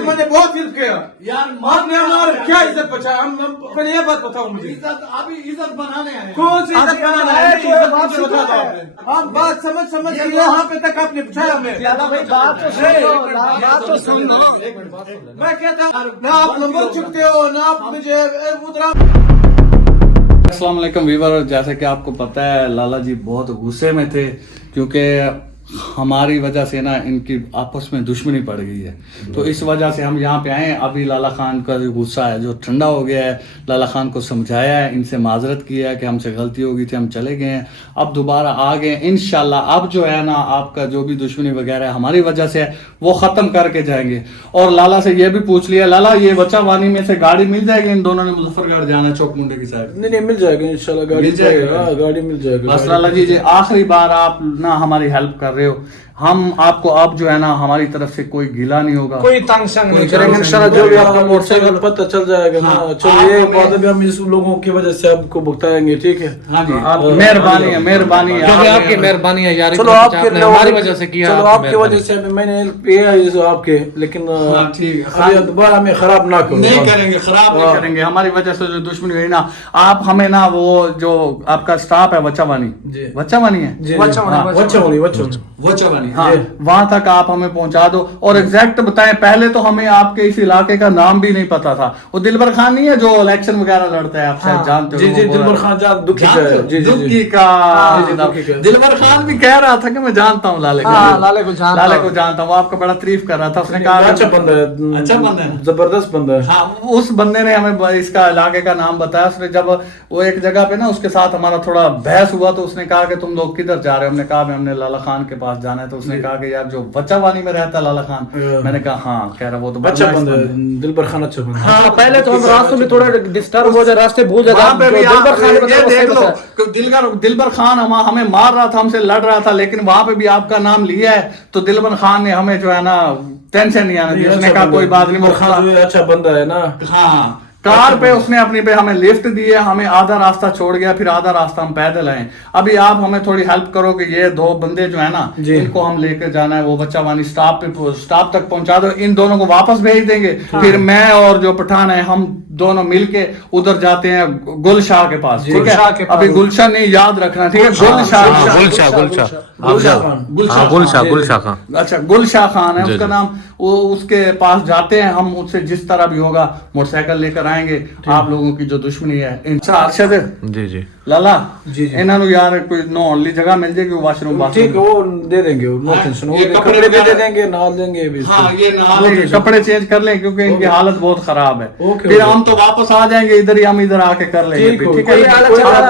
मैंने बहुत हेल्प किया यार, आपने हमारा क्या इज्जत बचाया। हम पहले ये बात बताओ मुझे, अभी इज्जत बनाने आए। कौन सी इज्जत बनाना है, मुझे बता दो। हम बात समझ के यहाँ पे तक आपने बचाया हमें। बात तो सुन लो। मैं कहता हूँ ना आप नंबर चुकते हो ना आप मुझे उतरा। अस्सलाम वालेकुम वीवर, जैसे कि आपको पता है लाला जी बहुत गुस्से में थे क्योंकि हमारी वजह से ना इनकी आपस में दुश्मनी पड़ गई है। तो इस वजह से हम यहाँ पे आए हैं। अभी लाला खान का जो गुस्सा है जो ठंडा हो गया है, लाला खान को समझाया है, इनसे माजरत किया है कि हमसे गलती हो गई थी, हम चले गए हैं, अब दोबारा आ गए इंशाल्लाह। अब जो है ना आपका जो भी दुश्मनी वगैरह है हमारी वजह से है वो ख़त्म करके जाएंगे। और लाला से ये भी पूछ लिया, लाला ये बच्चा वानी में से गाड़ी मिल जाएगी? इन दोनों ने मुजफ्फरगढ़ जाना है चौक मुंडे की साइड। नहीं मिल जाएगा इंशाल्लाह, गाड़ी गाड़ी मिल जाएगी। बस लाला जी आखिरी बार आप ना हमारी हेल्प कर रहे हो, हम आपको अब जो है ना हमारी तरफ से कोई गिला नहीं होगा, कोई तंग संग नहीं करेंगे इंशाल्लाह। जो भी आपका मोटरसाइकिल पता चल जाएगा ना। चलो ये बाद में हम इस लोगों की वजह से आपको भुगताएंगे, ठीक है? हाँ जी, मेहरबानी है, मेहरबानी है, क्योंकि आपकी मेहरबानी है यार। चलो आपके हमारी वजह से किया, चलो आपकी वजह से मैंने हेल्प किया आपके, लेकिन दोबारा हमें खराब ना करो। नहीं करेंगे, खराब नहीं करेंगे। हमारी वजह से जो दुश्मनी हुई ना, आप हमें ना वो जो आपका स्टाफ है वच्चावानी है, वच्चावानी, हाँ वहां तक आप हमें पहुंचा दो और एग्जैक्ट बताएं। पहले तो हमें आपके इस इलाके का नाम भी नहीं पता था। वो दिलबर खान नहीं है जो इलेक्शन वगैरह लड़ता है, आप शायद जानते हो। जी दिलबर खान दुखी का दिलबर खान भी कह रहा था कि मैं जानता हूँ लाले को, लाले को जानता हूँ। आपका बड़ा तारीफ कर रहा था, उसने कहा अच्छा बंदा है, जबरदस्त बंदा है। हाँ, उस बंदे ने हमें इसका इलाके का नाम बताया। उसने जब वो एक जगह पे ना उसके साथ हमारा थोड़ा बहस हुआ तो उसने कहा कि तुम लोग किधर जा रहे हो? हमने कहा हमने लाला खान के पास जाना है। तो उसने कहा कि यार जो बच्चावानी में रहता है लाला खान। मैंने कहा हाँ, कह रहा वो तो अच्छा बंदा है, दिलबर खान अच्छा बंदा है। हाँ, पहले तो हम रास्तों में थोड़ा डिस्टर्ब हो जाए, रास्ते भूल जाते। दिलबर खान हमें मार रहा था, हमसे लड़ रहा था, लेकिन वहां पे भी आपका नाम लिया है तो दिलबर खान ने हमें जो है ना टेंशन नहीं आने दी। उसने कहा कोई बात नहीं, वो अच्छा बंदा है ना। हाँ, कार पे उसने अपनी पे हमें लिफ्ट दी है, हमें आधा रास्ता छोड़ गया, फिर आधा रास्ता हम पैदल आए। अभी आप हमें थोड़ी हेल्प करो कि ये दो बंदे जो है ना इनको हम लेकर जाना है, वो बच्चावानी स्टॉप तक पहुंचा दो। इन दोनों को वापस भेज देंगे। फिर मैं और जो पठान है हम दोनों मिलके उधर जाते हैं गुलशाह के पास, ठीक है? अभी गुलशाह नहीं याद रखना, ठीक है? गुलशाह अच्छा गुलशाह खान है उसका नाम। वो उसके पास जाते हैं हम, उससे जिस तरह भी होगा मोटरसाइकिल लेकर आएंगे। आप लोगों की जो दुश्मनी है अरशद जी लाला जी इन्होंने यार कोई नॉनली जगह मिल जाएगी वॉशरूम, ठीक है? वो दे देंगे, नो टेंशन। वो कपड़े भी दे देंगे, नाल देंगे भी। हाँ, ये नाल कपड़े चेंज कर लें क्योंकि इनकी हालत बहुत खराब है। फिर हम तो वापस आ जाएंगे इधर ही, हम इधर आके कर लेंगे, ठीक है?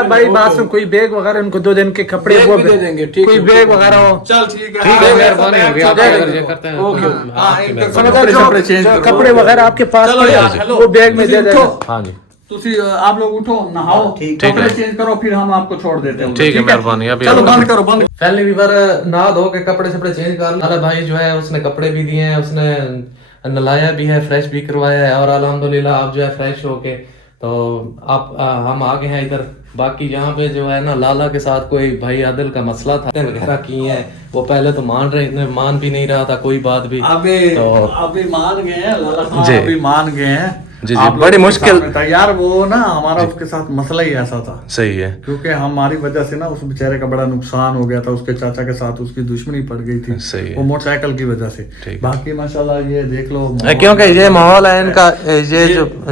भाई बात सुन, कोई बैग वगैरह उनको 2 दिन के कपड़े वो भी दे देंगे, ठीक है? कोई बैग वगैरह हो, चल ठीक है, मेहरबानी होगी, आप करते हैं। कपड़े वगैरह आपके पास वो बैग में दे देना। हाँ जी, आप लोग उठो, नहाओ, कपड़े चेंज करो, फिर हम आपको छोड़ देते हैं। ठीक है, मेहरबानी। चलो बंद करो, बंद। पहले भी बार नहा धो के कपड़े शपड़े चेंज कर लो। भाई जो है उसने कपड़े भी दिए हैं, उसने नलाया भी है, फ्रेश भी करवाया है, और अल्हम्दुलिल्लाह आप जो है फ्रेश होके तो आप हम आ गए हैं इधर। बाकी यहाँ पे जो है ना लाला के साथ कोई भाई आदिल का मसला था वगैरह किए हैं, वो पहले तो मान भी नहीं रहा था कोई बात भी। अभी मान गए हैं लाला साहब, अभी मान गए हैं जी बड़ी मुश्किल यार। वो ना हमारा उसके साथ मसला ही ऐसा था, सही है, क्योंकि हमारी वजह से ना उस बेचारे का बड़ा नुकसान हो गया था। उसके चाचा के साथ उसकी दुश्मनी पड़ गई थी, सही है, वो मोटरसाइकिल की वजह से। बाकी माशाल्लाह ये देख लो, क्योंकि ये माहौल है इनका,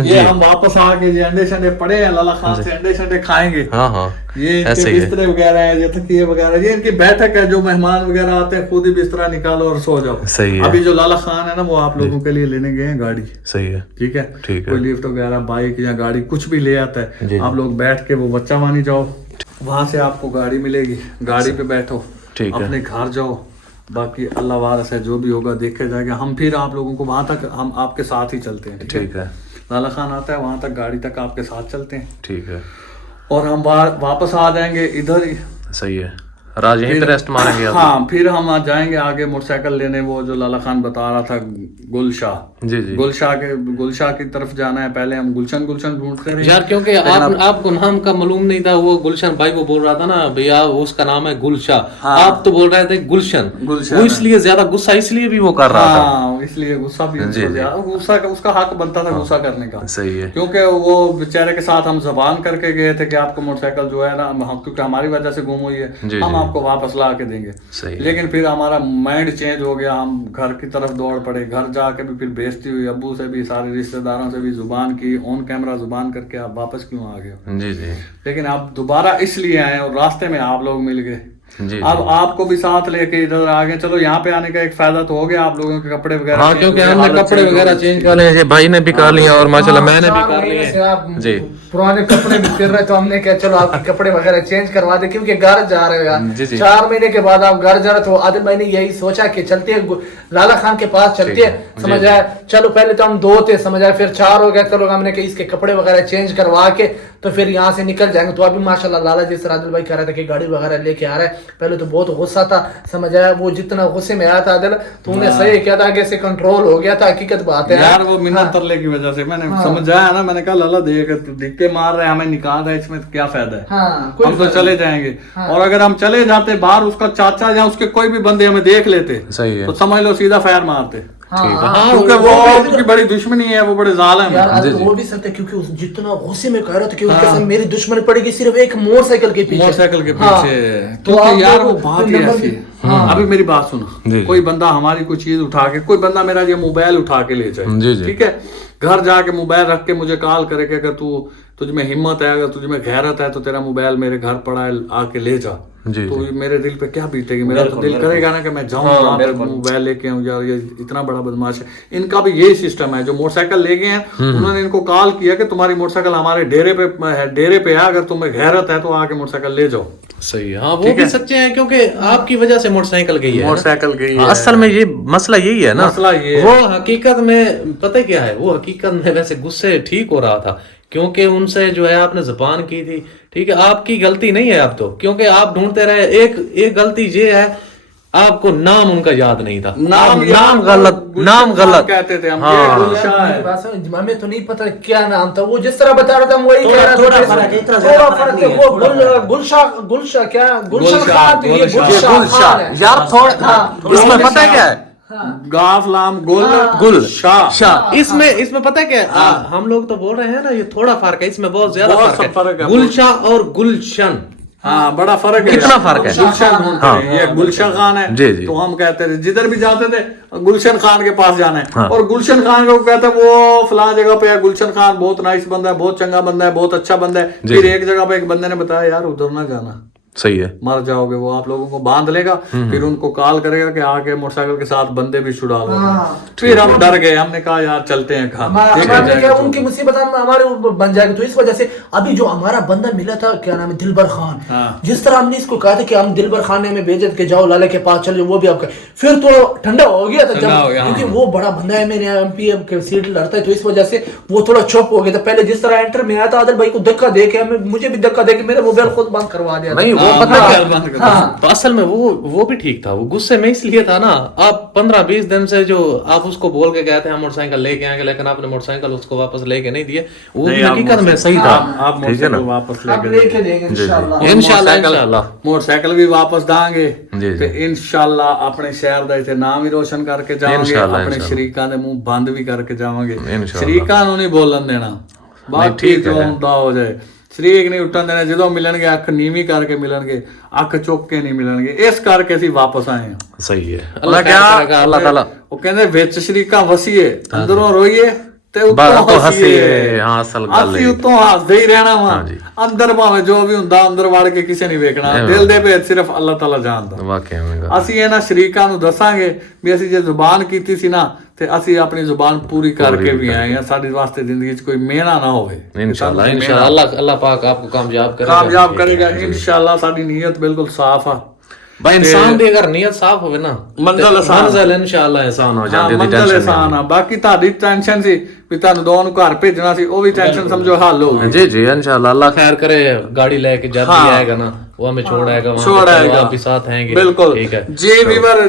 ये हम वापस आके अंडे शंडे पड़े हैं, लाला खान से अंडे शंडे खाएंगे। हाँ, ये इनके बिस्तरे वगैरह है, ये तकिए वगैरह, ये इनकी बैठक है। जो मेहमान वगैरह आते हैं खुद ही बिस्तरा निकालो और सो जाओ। सही है। अभी जो लाला खान है ना वो आप लोगों के लिए लेने गए हैं गाड़ी, सही है, ठीक है? कोई लिफ्ट वगैरह बाइक या गाड़ी कुछ भी ले आता है, आप लोग बैठ के वो बच्चावानी जाओ, वहां से आपको गाड़ी मिलेगी, गाड़ी पे बैठो, अपने घर जाओ। बाकी अल्लाह वारस है, जो भी होगा देखे जाएगा। हम फिर आप लोगों को वहां तक हम आपके साथ ही चलते हैं, ठीक है? लाला खान आता है वहां तक, गाड़ी तक आपके साथ चलते हैं, ठीक है? और हम वापस आ जाएंगे इधर ही, सही है। राज यहीं पे रेस्ट मारेंगे आप? हाँ, फिर हम जाएंगे आगे मोटरसाइकिल लेने, वो जो लाला खान बता रहा था गुलशाह, जी जी गुलशाह की तरफ जाना है। पहले हम गुलशन ढूंढते रहे यार, क्योंकि आपको नाम का मालूम नहीं था। वो गुलशन भाई वो बोल रहा था ना भैया उसका नाम है गुलशाह, आप तो बोल रहे थे गुलशन। वो इसलिए ज्यादा गुस्सा इसलिए भी वो कर रहा था। हाँ, इसलिए गुस्सा भी गुस्सा उसका हक बनता था गुस्सा करने का। सही है। क्योंकि वो बेचारे के साथ हम जबान करके गए थे कि आपको मोटरसाइकिल जो है ना, क्योंकि हमारी वजह से गुम हुई है, हम आपको वापस ला के देंगे। लेकिन फिर हमारा माइंड चेंज हो गया, हम घर की तरफ दौड़ पड़े। घर जाके भी फिर बेइज्जती हुई, अब्बू से भी, सारे रिश्तेदारों से भी जुबान की, ऑन कैमरा जुबान करके आप वापस क्यों आ गए? जी जी। लेकिन आप दोबारा इसलिए आए और रास्ते में आप लोग मिल गए। जी, अब आपको भी साथ लेके इधर आ गए। चलो यहाँ पे आने का एक फायदा तो हो गया, आप लोगों के कपड़े वगैरह। हाँ, क्योंकि हमने कपड़े वगैरह चेंज कर लिए, भाई ने भी कर लिया और माशाल्लाह मैंने भी कर लिए जी। पुराने कपड़े भी फिर रहे, तो हमने क्या चलो आपके कपड़े वगैरह चेंज करवा दे, क्योंकि घर जा रहे हो यार। 4 महीने के बाद आप घर जा रहे, तो आदिल भाई ने यही सोचा कि चलते हैं लाला खान के पास, चलते हैं। समझ आया, चलो पहले तो हम 2 थे, समझ आया, फिर 4 हो गए। चलो हमने कि इसके कपड़े वगैरह चेंज करवा के तो फिर यहाँ से निकल जाएंगे। तो अभी माशाल्लाह लाला जी से आदिल भाई कह रहा था कि गाड़ी वगैरह लेके आ रहा है। पहले तो बहुत गुस्सा था, समझ आया, वो जितना गुस्से में आया था आदिल, तो उन्हें सही किया था कि ऐसे कंट्रोल हो गया था। हकीकत बात है यार, वो मिन्नत तरले की वजह से मैंने समझाया ना, मैंने कहा लाला देख के मार रहे हैं, हमें निकाल रहे हैं, इसमें क्या फायदा है? हम तो चले जाएंगे। और अगर हम चले जाते बाहर, उसका चाचा या उसके कोई भी बंदे हमें देख लेते, सही है, तो समझ लो सीधा फायर मारते। हाँ, क्योंकि वो उनकी बड़ी दुश्मनी है, वो बड़े जालिम है। वो भी सत्य, क्योंकि जितना गुस्से में कह रहा था कि उसके साथ मेरी दुश्मनी पड़ेगी सिर्फ एक मोटरसाइकिल के पीछे। तो यार वो बात ही ऐसी है। अभी मेरी बात सुनो, कोई बंदा हमारी कोई चीज उठा के, कोई बंदा मेरा ये मोबाइल उठा के ले जाए, ठीक है, घर जाके मोबाइल रख के मुझे कॉल करे कि अगर तुझ में हिम्मत है, अगर तुझ में गैरत है, तो तेरा मोबाइल मेरे घर पड़ा है, आके ले जा। तो मेरे दिल पे क्या बीतेगी? मेरा तो दिल करेगा ना कि मैं जाऊं मोबाइल लेके आऊं। यार ये इतना बड़ा बदमाश है। इनका भी यही सिस्टम है, जो मोटरसाइकिल ले गए हैं, उन्होंने इनको कॉल किया कि तुम्हारी मोटरसाइकिल हमारे डेरे पे है, अगर तुम्हें गैरत है तो आके मोटरसाइकिल ले जाओ। सही है। हाँ, वो भी सच्चे हैं, क्योंकि आपकी वजह से मोटरसाइकिल गई है। मोटरसाइकिल गई है। असल में ये मसला यही है ना, मसला ये वो हकीकत में पता क्या है, वो हकीकत में वैसे गुस्से ठीक हो रहा था, क्योंकि उनसे जो है आपने ज़बान की थी, ठीक है, आपकी गलती नहीं है अब तो, क्योंकि आप ढूंढते रहे। एक गलती ये है, आपको नाम उनका याद नहीं था। नाम गलत कहते थे हम। हमें तो नहीं पता क्या नाम था, वो जिस तरह बता रहा था वही कह रहा था। थोड़ा फर्क है। वो गुलशाह क्या, गुलशन खान, ये गुलशाह यार। थोड़ा इसमें पता है क्या है, गाफलाम गुल शाह। इसमें पता है क्या, हम लोग तो बोल रहे हैं ना, ये थोड़ा फर्क है, इसमें बहुत ज्यादा फर्क है। गुलशाह और गुलशन, हाँ, बड़ा फर्क है। कितना फर्क है? गुलशन ढूंढते हैं, ये गुलशन खान है। तो हम कहते थे, जिधर भी जाते थे गुलशन खान के पास जाना है। और गुलशन खान को कहते हैं वो फलां जगह पे है, गुलशन खान बहुत नाइस बंदा है, बहुत चंगा बंदा है, बहुत अच्छा बंदा है। फिर एक जगह पे एक बंदे ने बताया यार उधर ना जाना, सही है, मर जाओगे। वो आप लोगों को बांध लेगा, फिर उनको कॉल करेगा कि आके मोटरसाइकिल के साथ बंदे भी छुड़ा लो। फिर हम डर गए, हमने कहा यार चलते हैं कहाँ, उनकी मुसीबत हमारे ऊपर बन जाएगी। तो इस वजह से अभी जो हमारा बंदा मिला था, क्या नाम है, दिलबर खान, जिस तरह हमने इसको कहा था कि हम दिलबर खान ने हमें भेजे के जाओ लाले के पास चले, वो भी आपका फिर तो ठंडा हो गया था जब, क्योंकि वो बड़ा बंदा है, मेरे MP के सीट लड़ता है, तो इस वजह से वो थोड़ा चुप हो गया था। पहले जिस तरह एंटर में आया था, आदिल भाई को धक्का दे के, मुझे भी धक्का दे के मेरा मोबाइल खुद बंद करवा दिया। नहीं, वो पता है, तो असल में वो भी ठीक था। वो गुस्से में इसलिए था ना, आप 15-20 दिन से जो आप उसको बोल के गए थे हम मोटरसाइकिल लेके आएंगे, लेकिन आपने मोटरसाइकिल उसको वापस लेके नहीं दिए। वो हकीकत में सही था। आप मोटरसाइकिल वापस लेके देंगे इंशाल्लाह। मोटरसाइकिल भी वापस देंगे, इंशाल्लाह। अपने शहर का इसे नाम ही रोशन करके जाएंगे, अपने शरीकां दे मुंह बंद भी करके जाएंगे। शरीकां नूं नहीं बोलन देना, बात ठीक हो जाए। शरीक नहीं उठन देना, जो मिलनगे अख नीवी करके मिलनगे, अख चुक के नहीं मिलनगे। इस करके असीं वापस आए हैं। सही है। अल्लाह ताला वो कहंदे विच शरीकां वसीए, अंदरों रोइए ते उत्तों हसीए। हाँ, असल गल है, उत्तों हसदे ही रहना वा। अंदर भावें जो भी हुंदा अंदर वड़ के किसे नहीं वेखना, दिल दे भेद सिर्फ अल्लाह ताला जानदा। वाकई में ਅਸੀਂ ਇਹਨਾਂ ਸ਼ਰੀਕਾਂ ਨੂੰ ਦੱਸਾਂਗੇ ਵੀ ਅਸੀਂ ਜੇ ਜ਼ੁਬਾਨ ਕੀਤੀ ਸੀ ਨਾ, ਤੇ ਅਸੀਂ ਆਪਣੀ ਜ਼ੁਬਾਨ ਪੂਰੀ ਕਰਕੇ ਵੀ ਆਏ ਆ। ਸਾਡੇ ਵਾਸਤੇ ਜ਼ਿੰਦਗੀ 'ਚ ਕੋਈ ਮਿਹਣਾ ਨਾ ਹੋਵੇ। इंशाल्लाह अल्लाह पाक आपको कामयाब करेगा। ਕਾਮਯਾਬ ਕਰੇਗਾ इंशाल्लाह। ਸਾਡੀ ਨੀयत बिल्कुल साफ आ। भाई इंसान ਦੀ ਅਗਰ ਨੀਅਤ ਸਾਫ਼ ਹੋਵੇ ਨਾ ਮੰਜ਼ਿਲ ਆਸਾਨ। ਮੰਜ਼ਿਲ ਇਨਸ਼ਾਅੱਲਾ ਆਸਾਨ ਹੋ ਹਾਂ, ਜਾਂਦੀ ਮੰਜ਼ਿਲ ਟੈਨਸ਼ਨ ਆਸਾਨ ਆ। ਬਾਕੀ ਤੁਹਾਡੀ ਟੈਨਸ਼ਨ ਸੀ ਵੀ ਤੁਹਾਨੂੰ ਦੋ ਨੂੰ ਘਰ ਭੇਜਣਾ ਸੀ, ਉਹ ਵੀ ਟੈਨਸ਼ਨ ਸਮਝੋ ਹੱਲ ਹੋ ਗਈ। जी जी इंशाल्लाह अल्लाह खैर करे, गाड़ी लेके जब भी आएगा ना वो हमें छोड़ आएगा, वहाँ छोड़ पे आएगा। आप भी साथ आएंगे। बिल्कुल ठीक है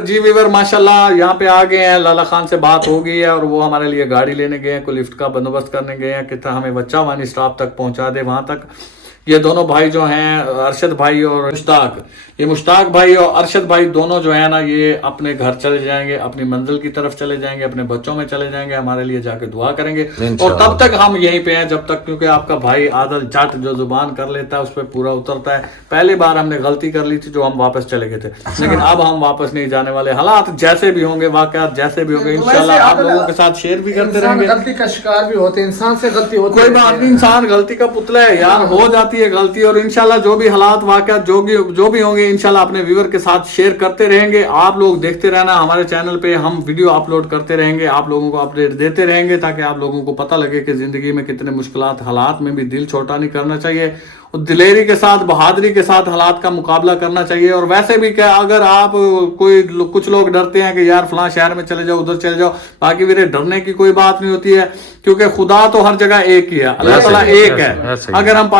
जी वीवर माशाल्लाह यहाँ पे आ गए हैं, लाला खान से बात हो गई है और वो हमारे लिए गाड़ी लेने गए हैं, कोई लिफ्ट का बंदोबस्त करने गए हैं कि हमें बच्चा वानी स्टॉप तक पहुंचा दे वहां तक। ये दोनों भाई जो हैं अरशद भाई और मुश्ताक, ये मुश्ताक भाई और अरशद भाई दोनों जो है ना ये अपने घर चले जाएंगे, अपनी मंजिल की तरफ चले जाएंगे, अपने बच्चों में चले जाएंगे, हमारे लिए जाके दुआ करेंगे। और तब तक हम यहीं पे हैं जब तक, क्योंकि आपका भाई आदल जाट जो जुबान कर लेता है उस पर पूरा उतरता है। पहली बार हमने गलती कर ली थी जो हम वापस चले गए थे, लेकिन अब हम वापस नहीं जाने वाले। हालात जैसे भी होंगे, वाकयात जैसे भी होंगे, इंशाल्लाह आप लोगों के साथ शेयर भी करते इंसान रहेंगे। गलती का शिकार भी होते हैं, इंसान से गलती होती कोई है। बात नहीं, इंसान गलती का पुतला है यार, हो जाती है गलती। और इंशाल्लाह जो भी हालात वाकयात जो भी होंगे इंशाल्लाह अपने व्यूअर के साथ शेयर करते रहेंगे। आप लोग देखते रहना हमारे चैनल पे, हम वीडियो अपलोड करते रहेंगे, आप लोगों को अपडेट देते रहेंगे ताकि आप लोगों को पता लगे कि जिंदगी में कितने मुश्किलात, हालात में भी दिल छोटा नहीं करना चाहिए और दिलेरी के साथ, बहादुरी के साथ हालात का मुकाबला करना चाहिए। और वैसे भी क्या, अगर आप कुछ लोग डरते हैं कि यार फलां शहर में चले जाओ, उधर चले जाओ, बाकी मेरे डरने की कोई बात नहीं होती है, क्योंकि खुदा तो हर जगह एक ही है, अल्लाह ताला एक है। अगर हम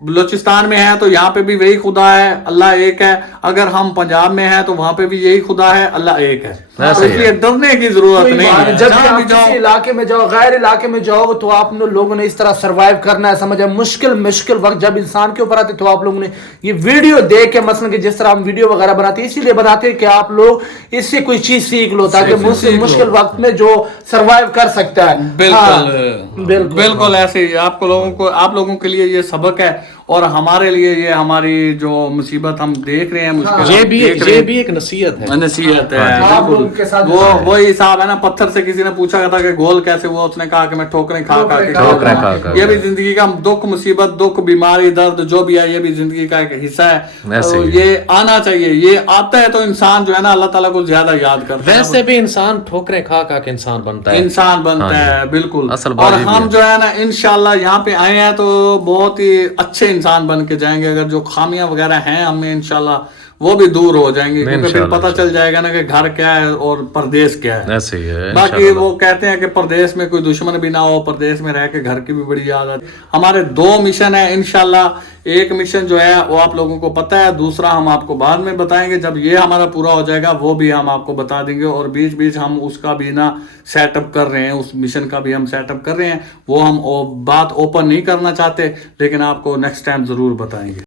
बलूचिस्तान में है तो यहाँ पे भी वही खुदा है, अल्लाह एक है। अगर हम पंजाब में है तो वहाँ पे भी यही खुदा है, अल्लाह एक है। तो इसलिए डरने की जरूरत नहीं है। जब भी आप किसी इलाके में जाओ, गैर इलाके में जाओ, तो आप लोगों ने इस तरह सरवाइव करना है, समझे। मुश्किल वक्त जब इंसान के ऊपर आते तो आप लोगों ने ये वीडियो देख के, मसलन कि जिस तरह हम वीडियो वगैरह बनाते हैं इसीलिए बनाते हैं कि आप लोग इससे कोई चीज सीख लो, ताकि मुश्किल वक्त में जो सरवाइव कर सकता है। बिल्कुल ऐसे ही आप लोगों के लिए ये सबक है और हमारे लिए ये हमारी जो मुसीबत हम देख रहे हैं, मुश्किल ये भी एक नसीहत है। नसीहत है। आप लोगों के साथ वही हिसाब है ना, पत्थर से किसी ने पूछा था कि गोल कैसे हुआ, उसने कहा कि मैं ठोकरें खा के। ये भी जिंदगी का दुख, मुसीबत, दुख, बीमारी, दर्द जो भी है, ये भी जिंदगी का एक हिस्सा है। तो ये आना चाहिए, ये आता है तो इंसान जो है ना अल्लाह ताला को ज्यादा याद करता है। वैसे भी इंसान ठोकरें खा के इंसान बनता है, बिल्कुल। और हम जो है ना इंशाल्लाह यहाँ पे आए हैं तो बहुत ही अच्छे इंसान बन के जाएंगे। अगर जो खामियां वगैरह हैं हमें इंशाल्लाह वो भी दूर हो जाएंगी, क्योंकि फिर पता चल जाएगा ना कि घर क्या है और परदेश क्या है। ऐसे ही है। बाकी वो कहते हैं कि परदेश में कोई दुश्मन भी ना हो, परदेश में रह के घर की भी बड़ी याद आती। हमारे 2 मिशन है इंशाल्लाह। एक मिशन जो है वो आप लोगों को पता है, दूसरा हम आपको बाद में बताएंगे। जब ये हमारा पूरा हो जाएगा वो भी हम आपको बता देंगे। और बीच हम उसका भी ना सेटअप कर रहे हैं, उस मिशन का भी हम सेटअप कर रहे हैं। वो हम बात ओपन नहीं करना चाहते, लेकिन आपको नेक्स्ट टाइम जरूर बताएंगे।